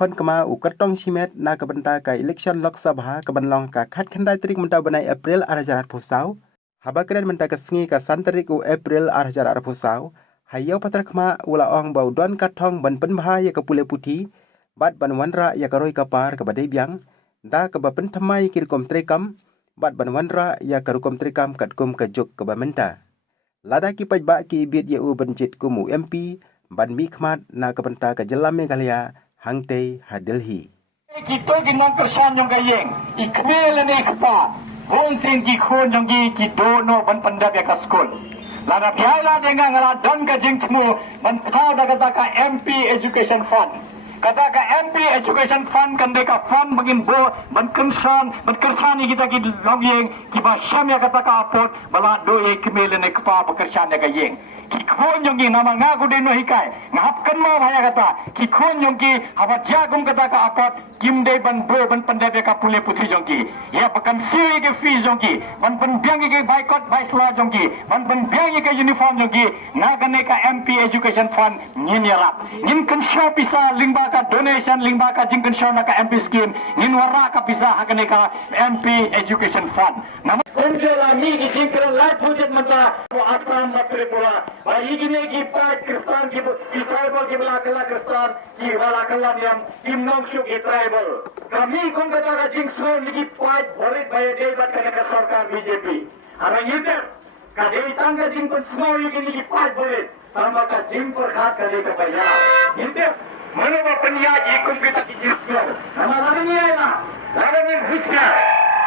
kon kama ukatong simet na kabanta ka election Lok Sabha kabanlong ka khat khandai tarik menta banai April 2020 habakran menta ka sngi ka santarik u April 2020 hayau patrak kama ula ong bau don katong ban penbah ya ka pule puti bat ban wanra ya ka roi kapar ka badai biang da ka ba pentamai kirkom trekam bat ban wanra ya ka rukom trekam katkum ka juk ka ba menta lada ki pajba ki bit ya u banjit kumu MP ban mi khmat na kabanta ka Jilla Meghalaya hangtei ha Delhi kita ginang kersan yang gayeng ikmel ne kpa bon sen ki khon yang ki dono ban pandap ya kaskol lada piala dengan ngala don ka jingtmu ban pha da kata ka MP Education Fund kata ka MP Education Fund kan deka fund bagin bo ban kersan ni kita ki logyeng ki ba syam ya kata ka apot bala do ikmel ne kpa bekersan ya gayeng Kikon yung ki nama ngaku deno hikai ngapkan mo bhaya kata kikon yung ki habat jagum kata ka apat kimde ban bro ban pandai ka pule putri jong ki ya pakan siri ke fees jong ki ban biang ke boycott baisla jong ki ban biang ke uniform jong ki nagane ka MP Education Fund nyin yarap nyin kan show pisa lingba ka donation lingba ka jingkan show na ka MP scheme nyin wara ka pisa hakane ka MP Education Fund nama kunjela mi ki jingkan life budget mata Assam Tripura bayi gini ki pak Kristan ki tribal ki belakala Kristan ki belakala niam kim nong shuk ki tribal kami kong kata ka jing small ki pak borit bayi day bat kana ka sarkar BJP ara yite ka day tangga jing kun small ki pak borit tama ka jing par khat kare ka baya yite mano ba panya ki kum kita ki jing small nama lagani hai na lagani husna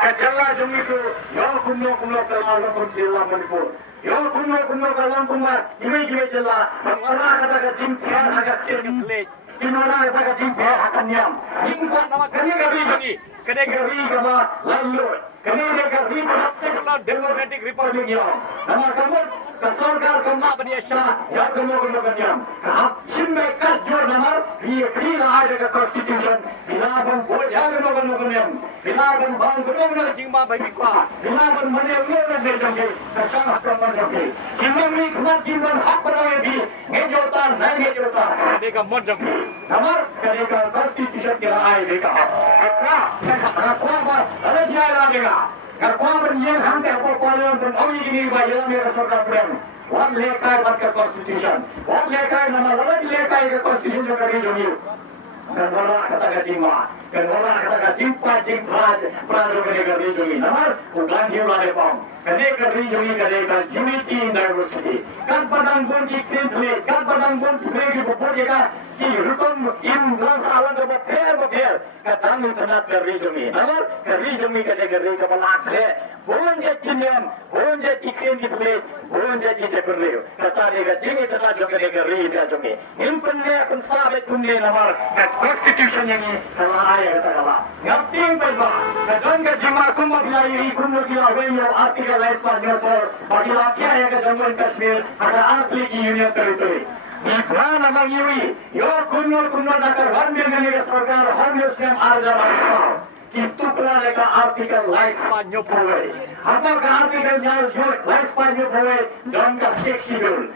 ka jalla jumi ko yo kunno kala ko jilla Manipur yo kunno kalam kuma gime jalla ora kata ka jing pian agak kiri Inora kata ka jing pian akan niam ingka nama kani gari kene gari kama lalu kene gari ka Secular Democratic Republic ya nama kamu ka sarkar kama bani asha ya kunno kanyam ka chimme ka jor namar fi la ada ka constitution bilaban bo ya kunno kanyam bilaban bang kunno jingma bagi kwa bilaban mane ulo ne jange ka sang hakam jange jingma mi khmat jingman hak banaye bi ngejota na ngejota deka mon jange namar kane ka constitution ke ai deka akra akra ba ale dia la deka Karena berniat hantar apa paling dan kami ini bayar mereka sarkar peran. Wan lekai mat ke constitution. Wan lekai nama lagi lekai ke constitution juga di dunia. Kenapa kata kacimma? Kenapa kata kacimpa cimprad prado ke di dunia? Nama bukan hiulah depong. Kedai di dunia kedai unity in diversity. Kan padang pun dikritik, kan padang pun dikritik berpojeka. Si rukun in rasa alam berpikir. Kadang internet di dunia. Nama di dunia kedai kepala kre. Bukan jadinya, bukan jadi iklim di play, bukan jadi jeperliu. Kata dia jadi internet juga kedai di dunia. Impennya pun sahabat kundi nama. Constitution yang ini kalau ayah kata kala. Ngapain pesa? Kadang kejimar kumma bilayi kumma bilayi artikel Espanyol por bagi laki ayah ke Jammu and Kashmir ada artikel Union Territory. Di mana nama Yui? Yo kumno nakar harmil negara sarkar harmil sem arja langsung. Itu pernah mereka artikel Espanyol powe. Apakah artikel yang Espanyol powe dan kasih sidul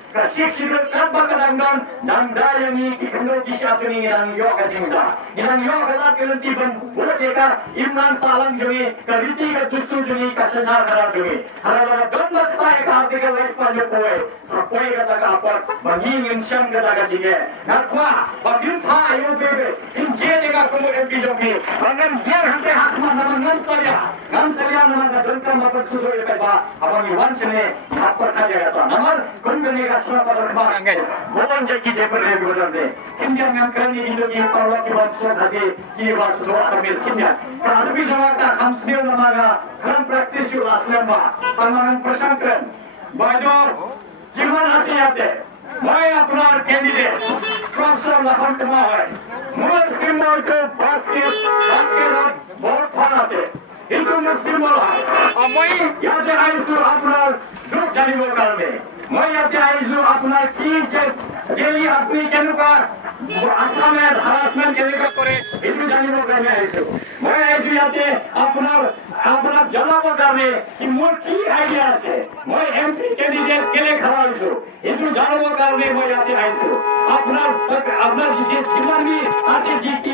kan bakal dan daya ni ikut disatu ni yang yo kacingda. Yang yo kalat kelenti ban boleh mereka Imran Salang jumi keriti ke dustu jumi kasenar karat jumi. Harap dan kata artikel Espanyol powe. Sampai kata apa? Mengingin syam kata kacingnya. Nakwa bagin tha ayo bebe. Inje dengan kamu MP jumi. Dengan biar hakma nama ngansalia nama kadangka mapan susu itu ba abang Iwan sini apa kaya kata nama kembali ke surah pada rumah bukan jadi depan lagi benar deh India ngangkari Indonesia kalau kita sudah kasih kita sudah servis India kalau bisa kita hamsnil nama kan praktis juga aslemba pandangan persangkan baju jiman hasilnya मैं अपना candidate professor Lakhan कुमार है मुझे सिंबल को बास्केट बहुत फना से इनको मुझे सिंबल है और मैं यहाँ से आई सु अपना ग्रुप जानी वो करने मैं यहाँ से आई सु अपना टीम के लिए अपनी केनुका आसाम में हरासमेंट केनुका करे इनको जानी वो करने आई सु मैं आई सु यहाँ से अपना जला वो करने कि मुझे आइडिया से मैं एमपी कैंडिडेट के लिए खड़ा हूँ इनको जानो करने मैं यहाँ से आई सु अपना जितना भी आसे जी की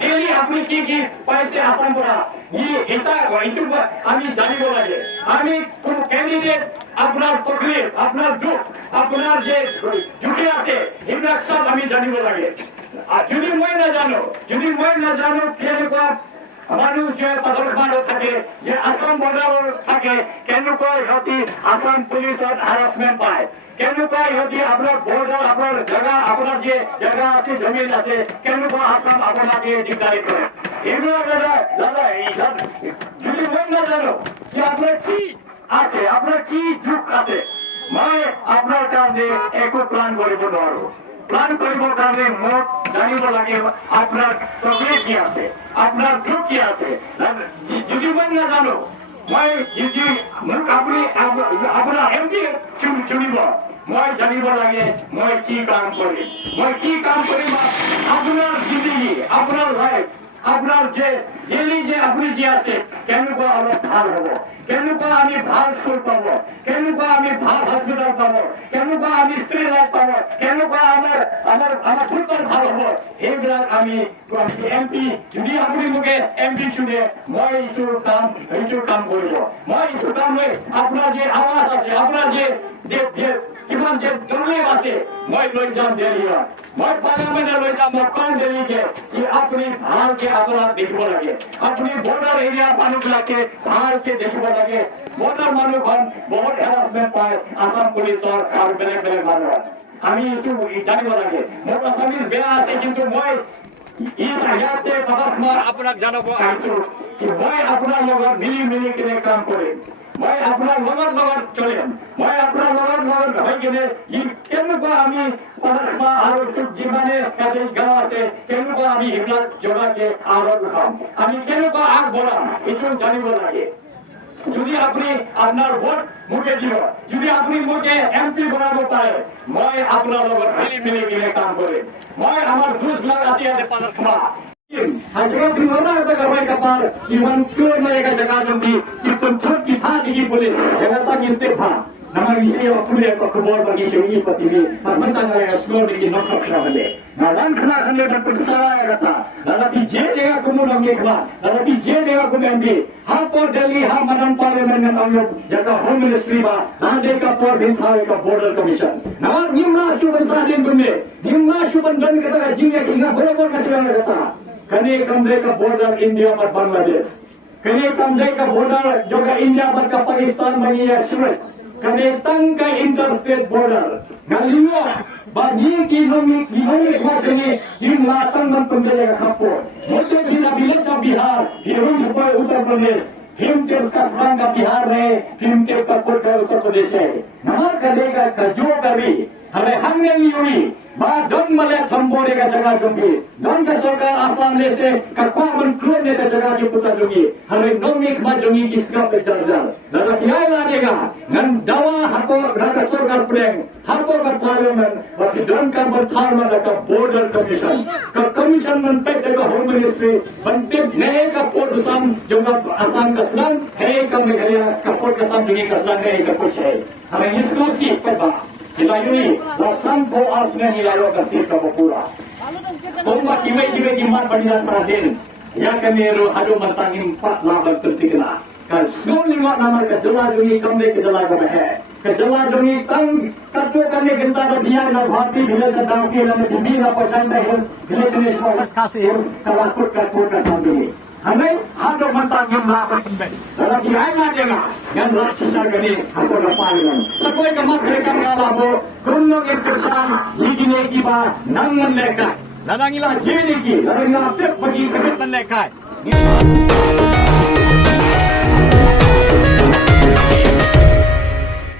डेली আপনি কি কি পাইছে আসাম পৰা এটা এইটো আমি জানিব লাগে আমি কোন ক্যান্ডিডেট আপনার তকলিফ আপনার দুঃখ আপনার যে ঝুঁকি আছে এইবিলাক সব আমি জানিব লাগে আর যদি মই না জানো কেনেকুৱা মানুহ যে পাদৰখানত থাকে যে আসাম বৰ্ডাৰৰ থাকে কেনেকুৱা সিহঁতি আসাম পুলিচত হাৰাসমেন্ট পায় কেনেকুৱা সিহঁতি আপোনাৰ বৰ্ডাৰ আপোনাৰ জাগা আপোনাৰ যে জাগা আছে জমিন আছে কেনেকুৱা আসাম আপোনাকে দিগদাৰি কৰে এইবিলাক দাদা যদি মই নাজানো যে আপোনাৰ কি আছে আপোনাৰ কি দুখ আছে মই আপোনাৰ কাৰণে একো প্লান কৰিব নোৱাৰো প্লান কৰিবৰ কাৰণে মোক জানিব লাগে আপোনাৰ তকলিফ কি আছে আপনার দুঃখ কি আছে যদি মই নাজানো মই যদি মোক আপুনি আপোনাৰ এমপি চুনিব মই জানিব লাগে মই কি কাম কৰিম আপোনাৰ জিন্দগী আপোনাৰ লাইফ আপনার যে ডেইলি যে আপনি যে আছে কেনেকুৱা অলপ ভাল হব কেনেকুৱা আমি ভাল স্কুল পাব কেনেকুৱা আমি ভাল হস্পিটাল পাব কেনেকুৱা আমি স্ত্ৰী লাইফ পাব কেনেকুৱা আমাৰ ফুটবল ভাল হব এইবিলাক আমি এমপি যদি আপুনি মোকে এমপি চুনে মই এইটো কাম কৰিব মই এইটো কাম লৈ আপোনাৰ যে আৱাজ আছে আপোনাৰ যে কিমান যে তকলিফ আছে মই লৈ যাম দিল্লীত মই পাৰ্লামেণ্টত লৈ যাম মই কম দিল্লীকে কি আপুনি ভালকে আপোনাৰ দেখিব লাগে আপুনি বৰ্ডাৰ এৰিয়াৰ মানুহবিলাকে ভালকে দেখিব লাগে বৰ্ডাৰ মানুহখন বহুত হেৰাচমেণ্ট পায় আসাম পুলিচৰ আৰু বেলেগ মানুহৰ আমি এইটো জানিব লাগে মোৰ আছামিজ বেয়া আছে কিন্তু মই ইয়াতে মই আপোনাক জনাব আহিছো কি মই আপোনাৰ লগত মিলি কিনে কাম কৰিম মই আপোনাৰ লগত চলিম মই আপোনাৰ লগত হৈ কিনে কেনেকুৱা আমি আৰু যিমানে গাঁও আছে কেনেকুৱা আমি সেইবিলাক জগাকে আগত উঠাম আমি কেনেকুৱা আগবঢ়াম এইটো জানিব লাগে যদি আপনি আপনার ভোট মুখে দিব যদি আপনি মুখে এমপি বনাব পাৰে মই আপনার লগত মিলি কিনে কাম কৰিম মই আমার দুধবিলাক আছে ইয়াতে পাঁচৰ খোৱা Hanya di mana kita kawai kapal, iman kau mereka jaga jambi, kita thot kita digi boleh, jangan tak kita bah. Nama isi yang aku lihat kau kebor bagi sini pati ni, mantan saya sekolah di Nafak Syahane. Nalan kena dan persalah kata, nabi je dia aku mau nangge kena, nabi je dia aku nangge. Hampa Delhi ham Madam Parliament dengan anggap jaga Home Ministry bah, nanti kapor bintang ke Border Commission. Nama nimla syuban sahaja dunia, nimla syuban dan kata kajinya kita berapa kasih kata. कने कमरे का border India और बांग्लादेश कने कमरे का बॉर्डर जो का इंडिया पर का पाकिस्तान बनी है शुरू कने तंग का इंटर स्टेट बॉर्डर गलियों बाजी की नमी स्वाचनी जिन लातंग मन पंद्रह का खप्पो मोटे बिना बिलेचा बिहार हिरोइन छुपा उत्तर प्रदेश हिमतेज का स्थान का बिहार है हिमतेज का कोट का उत्तर प्रदेश है नहर करेगा कजो कभी हमें हमने ली हुई बात डन मले थम्बोरे का जगह जोगी डन का सरकार आसाम ले से कक्वा मन क्रोने का जगह की पुता जोगी हमें नोमिक मा जोगी किसका पे चर्चा लगा क्या लानेगा नन दवा हको रका सरकार प्रेम हको का पार्लियामेंट बाकी डन का बंधार में का बॉर्डर कमीशन मन पे का होम मिनिस्ट्री बनते नए का पोर्ट साम जो का आसाम का सलाम है का मेघालय का पोर्ट का साम जोगी का सलाम है का कुछ है हमें इसको सी पे बा Hilayui, lasan ko asne hilayo kastir ka pura. Kung makimay gimat panilan sa atin, ya kamero hado matangin pat laban tertigna. Kan small lima naman ka jala dungi kamne ka jala ka hai. Ka jala dungi tang katto kane ginta ka diya na bharti village sa daw ki na bindi na paganda है village national kasi kalakut ka samdungi. हमें हाथों मतंग हम लाकर दादा की आय ना देगा ज्ञान राक्षसा गने हमको रपालन सकोई का मत लेकर गाला हो कुन्नो के किसान लीजिने की बात नंग मन लेकर दादा गिला जेने की दादा गिला पे पगी कमिट मन लेकर